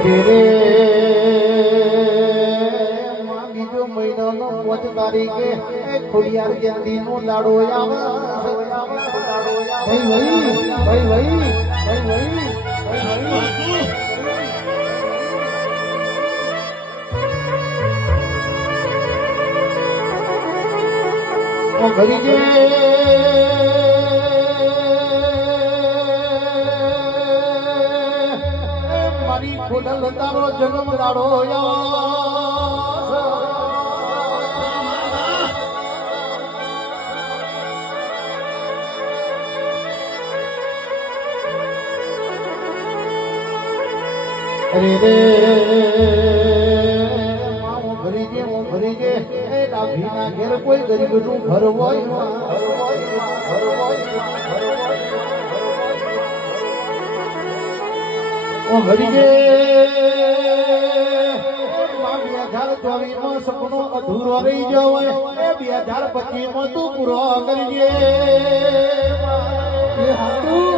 રે રે બીજો મહિનાનો 5 તારીખે ખોડિયાર જયંતીનો લાડો આવે ભાઈ ઓ ઘરી જે મારી ખોડલ તારો જન્મ લાડો અરે રે ભરી જે એ ડાભીના ઘેર કોઈ ગરીબનું ઘર હોય ઓ ભરી જે 2024 સપનો અધૂરો રહી ગયો હોય એ 2025 તું પૂરો કરજે એ હાટું